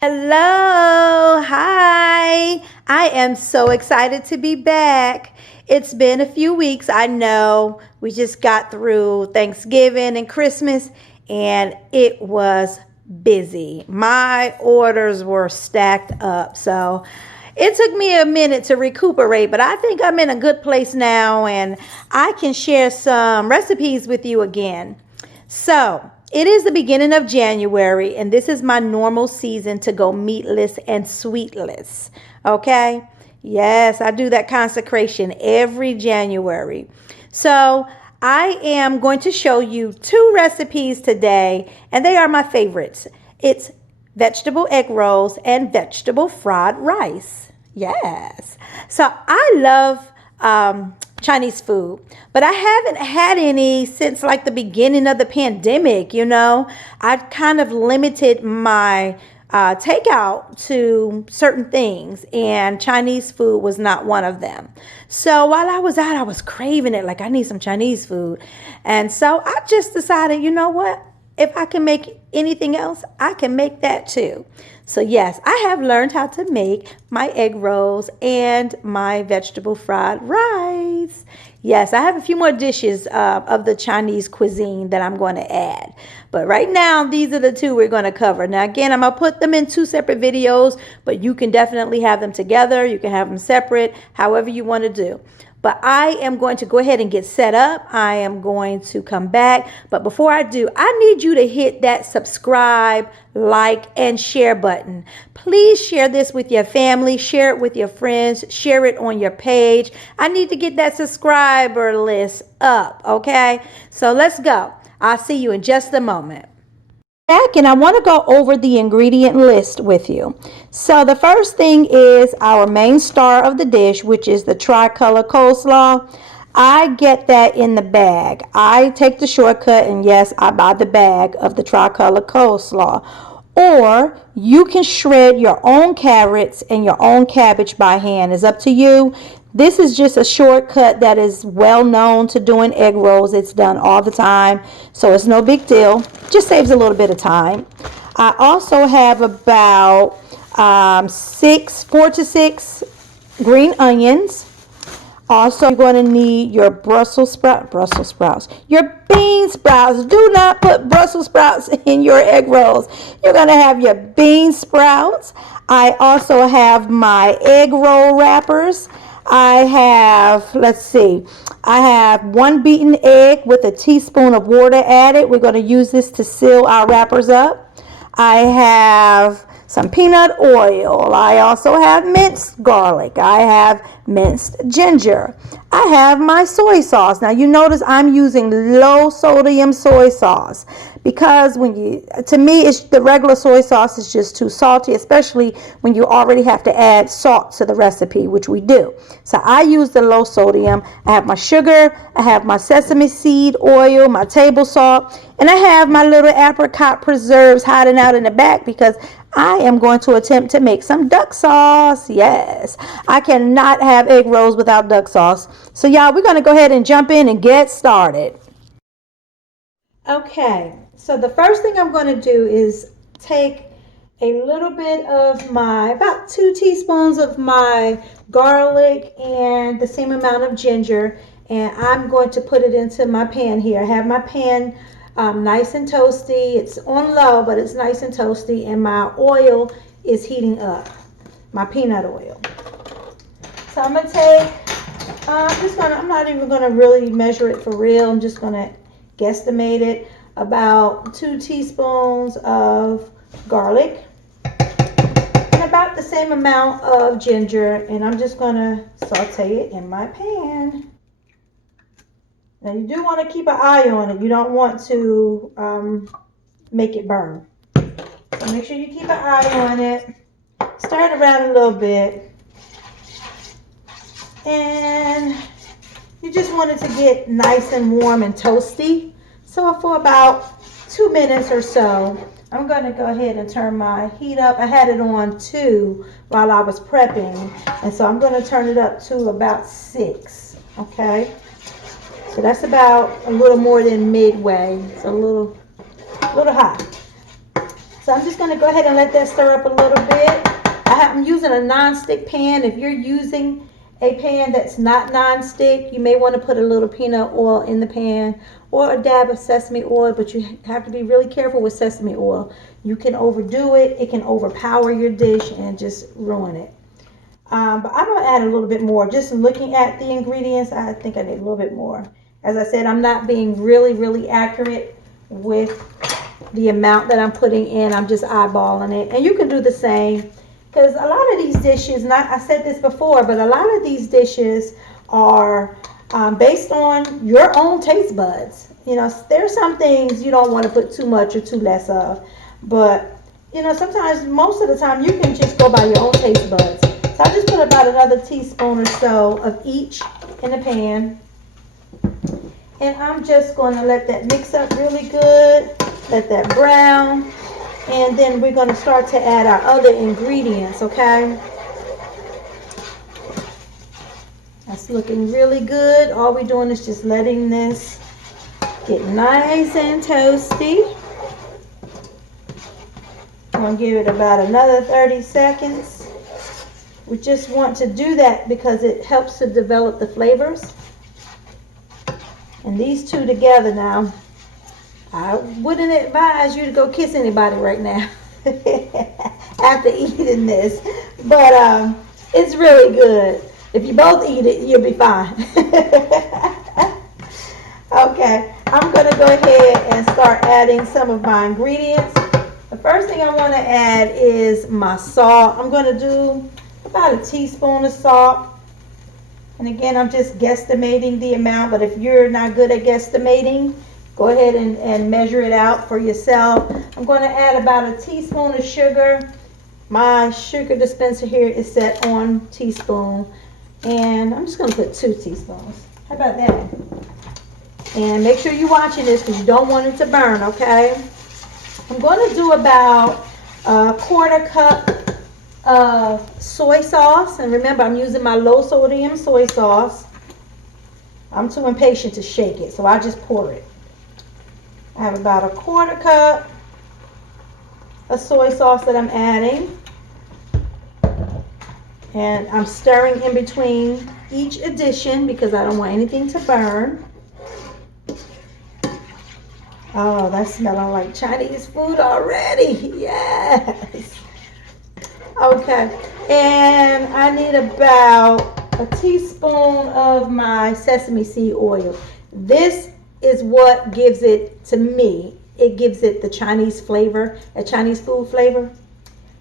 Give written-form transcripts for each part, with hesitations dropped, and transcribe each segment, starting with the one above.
Hello, hi. I am so excited to be back. It's been a few weeks. I know we just got through Thanksgiving and Christmas, and it was busy. My orders were stacked up. So it took me a minute to recuperate, but I think I'm in a good place now, and I can share some recipes with you again. So, it is the beginning of January, and this is my normal season to go meatless and sweetless. Okay? Yes, I do that consecration every January. So, I am going to show you two recipes today, and they are my favorites. It's vegetable egg rolls and vegetable fried rice. Yes. So, I love Chinese food, but I haven't had any since like the beginning of the pandemic. I've kind of limited my takeout to certain things, and Chinese food was not one of them. So while I was out, I was craving it, like I need some Chinese food. And so I just decided, you know what? If I can make anything else, I can make that too. So yes, I have learned how to make my egg rolls and my vegetable fried rice. Yes, I have a few more dishes of the Chinese cuisine that I'm going to add. But right now, these are the two we're going to cover. Now, again, I'm going to put them in two separate videos, but you can definitely have them together. You can have them separate, however you want to do. But I am going to go ahead and get set up. I am going to come back. But before I do, I need you to hit that subscribe, like, and share button. Please share this with your family. Share it with your friends. Share it on your page. I need to get that subscriber list up, okay? So let's go. I'll see you in just a moment. Back, and I want to go over the ingredient list with you. So the first thing is our main star of the dish, which is the tricolor coleslaw. I get that in the bag. I take the shortcut, and yes, I buy the bag of the tricolor coleslaw. Or you can shred your own carrots and your own cabbage by hand. It's up to you. This is just a shortcut that is well known to doing egg rolls. It's done all the time, so it's no big deal. Just saves a little bit of time. I also have about 4 to 6 green onions. Also, you're going to need your Brussels sprouts, your bean sprouts. Do not put Brussels sprouts in your egg rolls. You're going to have your bean sprouts. I also have my egg roll wrappers. I have 1 beaten egg with a teaspoon of water added. We're going to use this to seal our wrappers up. I have some peanut oil. I also have minced garlic. I have minced ginger. I have my soy sauce. Now you notice I'm using low sodium soy sauce because to me, it's the regular soy sauce is just too salty, especially when you already have to add salt to the recipe, which we do. So I use the low sodium. I have my sugar. I have my sesame seed oil, my table salt, and I have my little apricot preserves hiding out in the back because I am going to attempt to make some duck sauce. Yes, I cannot have egg rolls without duck sauce. So y'all, we're going to go ahead and jump in and get started. Okay, so the first thing I'm going to do is take a little bit of about 2 teaspoons of my garlic and the same amount of ginger, and I'm going to put it into my pan here. I have my pan nice and toasty. It's on low, but it's nice and toasty, and my oil is heating up, my peanut oil. So I'm gonna take, I'm not even gonna really measure it for real. I'm just gonna guesstimate it, about 2 teaspoons of garlic and about the same amount of ginger, and I'm just gonna saute it in my pan. Now you do want to keep an eye on it. You don't want to make it burn. So make sure you keep an eye on it. Stir it around a little bit. And you just want it to get nice and warm and toasty. So for about 2 minutes or so, I'm going to go ahead and turn my heat up. I had it on 2 while I was prepping. And so I'm going to turn it up to about 6. Okay. So that's about a little more than midway. It's a little hot. So I'm just going to go ahead and let that stir up a little bit. I'm using a non-stick pan. If you're using a pan that's not non-stick, you may want to put a little peanut oil in the pan or a dab of sesame oil, but you have to be really careful with sesame oil. You can overdo it. It can overpower your dish and just ruin it. But I'm going to add a little bit more. Just looking at the ingredients, I think I need a little bit more. As I said, I'm not being really accurate with the amount that I'm putting in. I'm just eyeballing it. And you can do the same, because a lot of these dishes, I said this before, but a lot of these dishes are based on your own taste buds. You know, there's some things you don't want to put too much or too less of. But, you know, sometimes, most of the time, you can just go by your own taste buds. So I just put about another teaspoon or so of each in the pan. And I'm just going to let that mix up really good. Let that brown. And then we're going to start to add our other ingredients, okay? That's looking really good. All we're doing is just letting this get nice and toasty. I'm going to give it about another 30 seconds. We just want to do that because it helps to develop the flavors. And these two together now, I wouldn't advise you to go kiss anybody right now after eating this. But it's really good. If you both eat it, you'll be fine. Okay, I'm going to go ahead and start adding some of my ingredients. The first thing I want to add is my salt. I'm going to do about a teaspoon of salt. And again, I'm just guesstimating the amount, but if you're not good at guesstimating, go ahead and measure it out for yourself. I'm going to add about a teaspoon of sugar. My sugar dispenser here is set on teaspoon. And I'm just going to put 2 teaspoons. How about that? And make sure you're watching this because you don't want it to burn, okay? I'm going to do about a 1/4 cup of soy sauce. And remember, I'm using my low sodium soy sauce. I'm too impatient to shake it, so I just pour it. I have about a 1/4 cup of soy sauce that I'm adding. And I'm stirring in between each addition because I don't want anything to burn. Oh, that's smelling like Chinese food already. Yes. Okay. And I need about a teaspoon of my sesame seed oil. This is what gives it, to me, it gives it the Chinese flavor, a Chinese food flavor.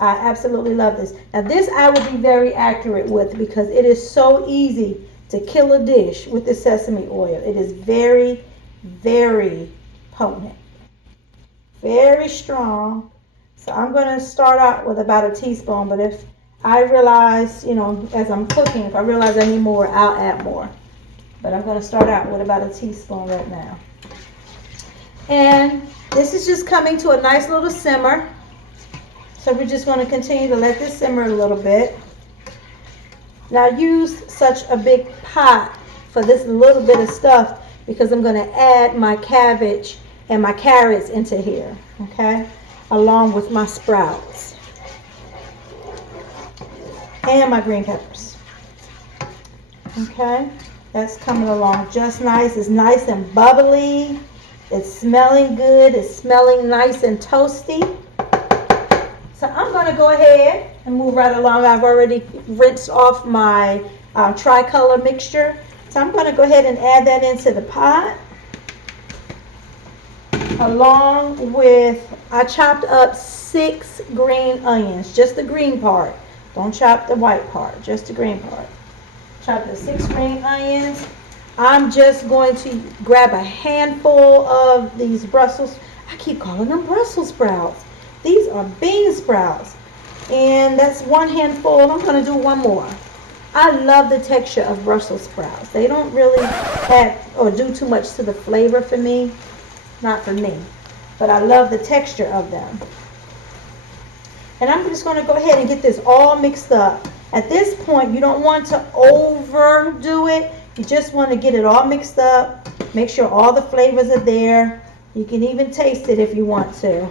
I absolutely love this. Now this I would be very accurate with because it is so easy to kill a dish with the sesame oil. It is very, very potent. Very strong. So I'm going to start out with about a teaspoon, but if I realize, you know, as I'm cooking, if I realize I need more, I'll add more. But I'm going to start out with about a teaspoon right now. And this is just coming to a nice little simmer. So we're just going to continue to let this simmer a little bit. Now I used such a big pot for this little bit of stuff because I'm going to add my cabbage and my carrots into here, okay, along with my sprouts and my green peppers. Okay, that's coming along just nice. It's nice and bubbly. It's smelling good. It's smelling nice and toasty. So I'm going to go ahead and move right along. I've already rinsed off my tricolor mixture. So I'm going to go ahead and add that into the pot. Along with, I chopped up 6 green onions, just the green part. Don't chop the white part, just the green part. Chop the 6 green onions. I'm just going to grab a handful of these Brussels, I keep calling them Brussels sprouts. These are bean sprouts. And that's 1 handful. I'm going to do 1 more. I love the texture of Brussels sprouts. They don't really add or do too much to the flavor for me. Not for me. But I love the texture of them. And I'm just going to go ahead and get this all mixed up. At this point, you don't want to overdo it. You just want to get it all mixed up. Make sure all the flavors are there. You can even taste it if you want to.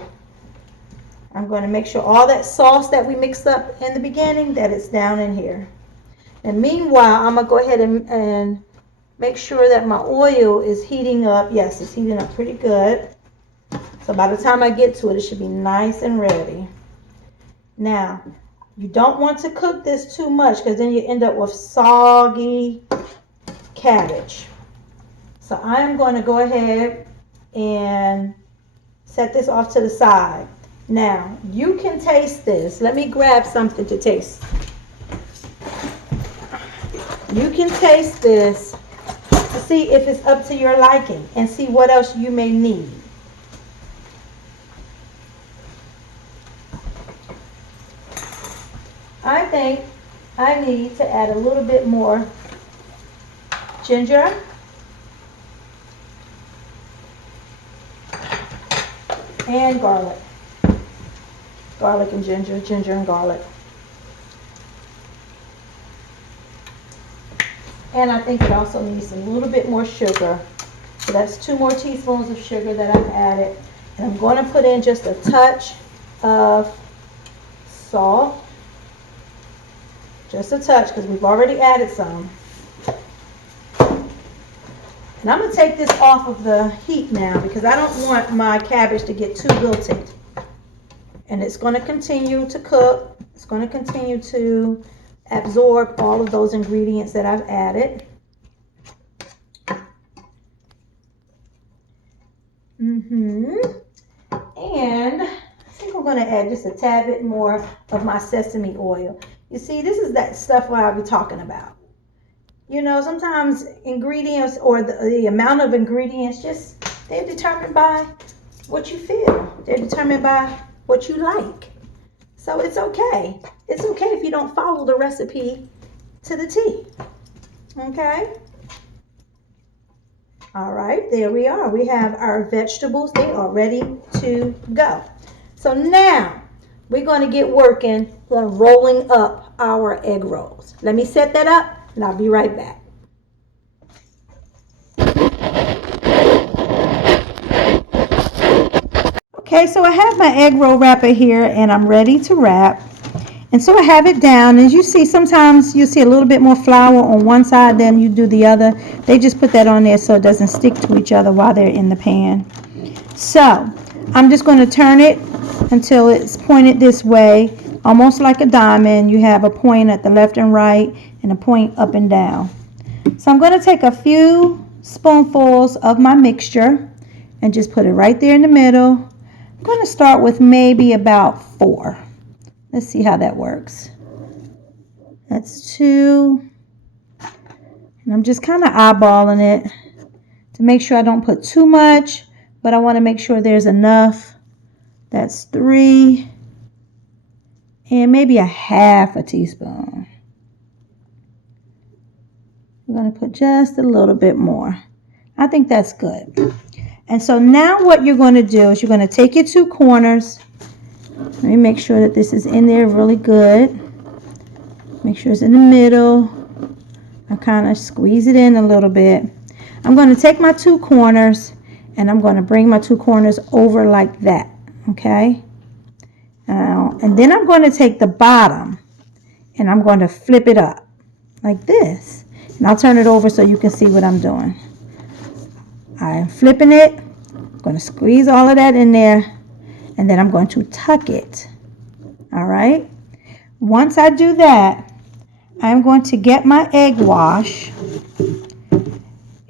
I'm going to make sure all that sauce that we mixed up in the beginning, that it's down in here. And meanwhile, I'm going to go ahead and make sure that my oil is heating up. Yes, it's heating up pretty good. So by the time I get to it, it should be nice and ready. Now, you don't want to cook this too much because then you end up with soggy cabbage. So I'm going to go ahead and set this off to the side. Now, you can taste this. Let me grab something to taste. You can taste this to see if it's up to your liking and see what else you may need. I think I need to add a little bit more ginger and garlic. Garlic and ginger, ginger and garlic. And I think it also needs a little bit more sugar. So that's 2 more teaspoons of sugar that I've added. And I'm going to put in just a touch of salt. Just a touch because we've already added some. And I'm going to take this off of the heat now because I don't want my cabbage to get too wilted. And it's going to continue to cook. It's going to continue to absorb all of those ingredients that I've added. And I think I'm going to add just a tad bit more of my sesame oil. You see, this is that stuff I'll be talking about. You know, sometimes ingredients or the amount of ingredients, they're determined by what you feel. They're determined by what you like. So it's okay. It's okay if you don't follow the recipe to the T. Okay? All right, there we are. We have our vegetables. They are ready to go. So now we're going to get working on rolling up our egg rolls. Let me set that up and I'll be right back. Okay, so I have my egg roll wrapper here and I'm ready to wrap. And so I have it down. As you see, sometimes you see a little bit more flour on one side than you do the other. They just put that on there so it doesn't stick to each other while they're in the pan. So I'm just going to turn it until it's pointed this way, almost like a diamond. You have a point at the left and right and a point up and down. So I'm going to take a few spoonfuls of my mixture and just put it right there in the middle. I'm going to start with maybe about 4. Let's see how that works. That's 2. And I'm just kind of eyeballing it to make sure I don't put too much, but I want to make sure there's enough. That's 3. And maybe a half a teaspoon. I'm going to put just a little bit more. I think that's good. And so now what you're going to do is you're going to take your 2 corners. Let me make sure that this is in there really good. Make sure it's in the middle. I kind of squeeze it in a little bit. I'm going to take my 2 corners and I'm going to bring my 2 corners over like that. Okay? And then I'm going to take the bottom and I'm going to flip it up like this. And I'll turn it over so you can see what I'm doing. I'm flipping it. I'm going to squeeze all of that in there. And then I'm going to tuck it. All right. Once I do that, I'm going to get my egg wash.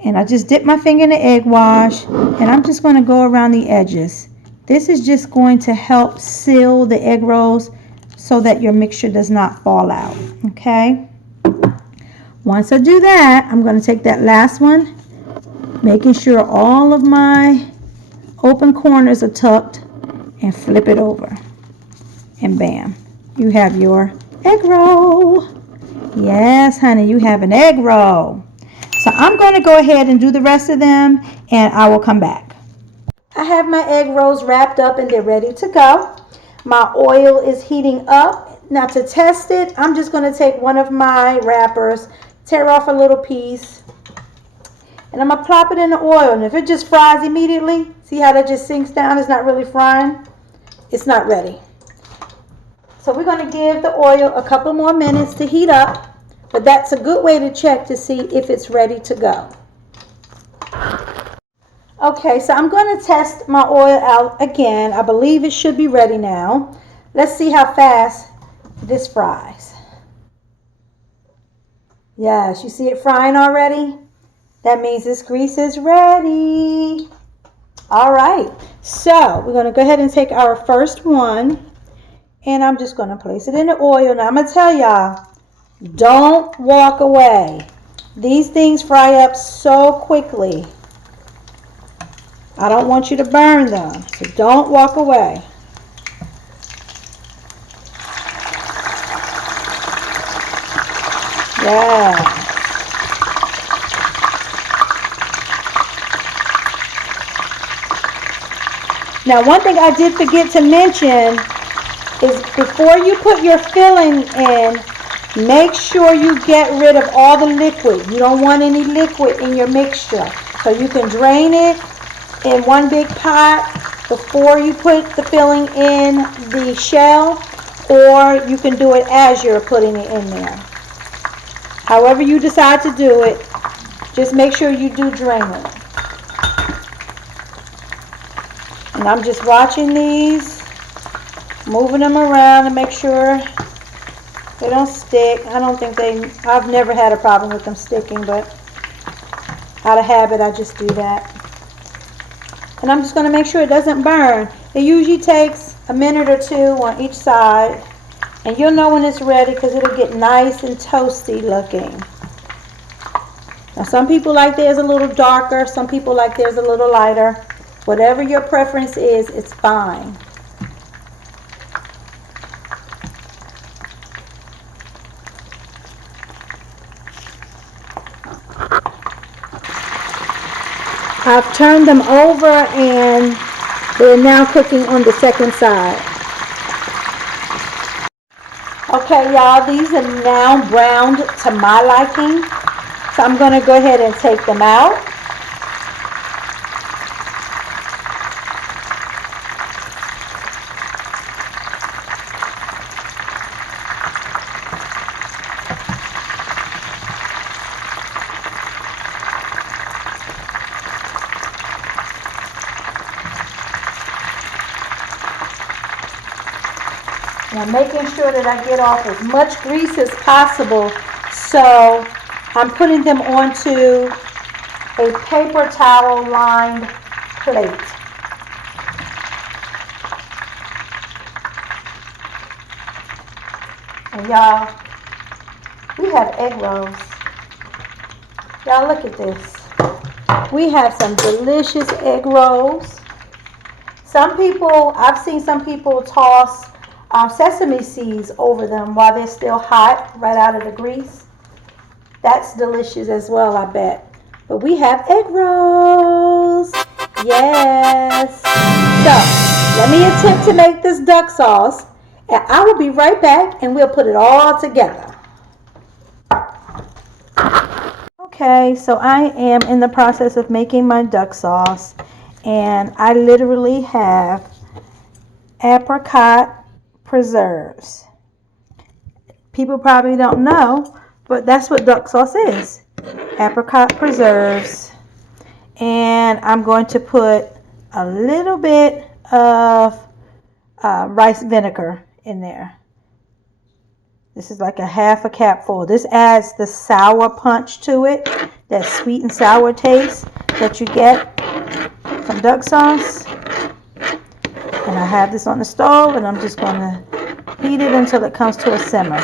And I just dip my finger in the egg wash. And I'm just going to go around the edges. This is just going to help seal the egg rolls so that your mixture does not fall out. Okay. Once I do that, I'm going to take that last one, making sure all of my open corners are tucked, and flip it over. And bam, you have your egg roll. Yes, honey, you have an egg roll. So I'm going to go ahead and do the rest of them, and I will come back. I have my egg rolls wrapped up and they're ready to go. My oil is heating up. Now to test it, I'm just going to take one of my wrappers, tear off a little piece, and I'm going to plop it in the oil. And if it just fries immediately, see how that just sinks down? It's not really frying. It's not ready. So we're going to give the oil a couple more minutes to heat up, but that's a good way to check to see if it's ready to go. Okay, so I'm going to test my oil out again. I believe it should be ready now. Let's see how fast this fries. Yes, you see it frying already? That means this grease is ready. All right, so we're going to go ahead and take our first one, and I'm just going to place it in the oil. Now I'm going to tell y'all, don't walk away. These things fry up so quickly. I don't want you to burn them, so don't walk away. Yeah. Now, one thing I did forget to mention is before you put your filling in, make sure you get rid of all the liquid. You don't want any liquid in your mixture. So you can drain it in one big pot before you put the filling in the shell, or you can do it as you're putting it in there. However you decide to do it, just make sure you do drain it. And I'm just watching these, moving them around to make sure they don't stick. I've never had a problem with them sticking, but out of habit I just do that. And I'm just going to make sure it doesn't burn. It usually takes a minute or two on each side, and you'll know when it's ready because it'll get nice and toasty looking. Now some people like theirs a little darker, some people like theirs a little lighter. Whatever your preference is, it's fine. I've turned them over and they're now cooking on the second side. Okay, y'all, these are now browned to my liking. So I'm going to go ahead and take them out. Now making sure that I get off as much grease as possible, so I'm putting them onto a paper towel lined plate. And y'all, we have egg rolls. Y'all look at this. We have some delicious egg rolls. I've seen some people toss sesame seeds over them while they're still hot, right out of the grease. That's delicious as well, I bet. But we have egg rolls. Yes. So, let me attempt to make this duck sauce, and I will be right back and we'll put it all together. Okay, so I am in the process of making my duck sauce, and I literally have apricot preserves. People probably don't know, but that's what duck sauce is. Apricot preserves. And I'm going to put a little bit of rice vinegar in there. This is like a half a capful. This adds the sour punch to it, that sweet and sour taste that you get from duck sauce. And I have this on the stove, and I'm just going to heat it until it comes to a simmer.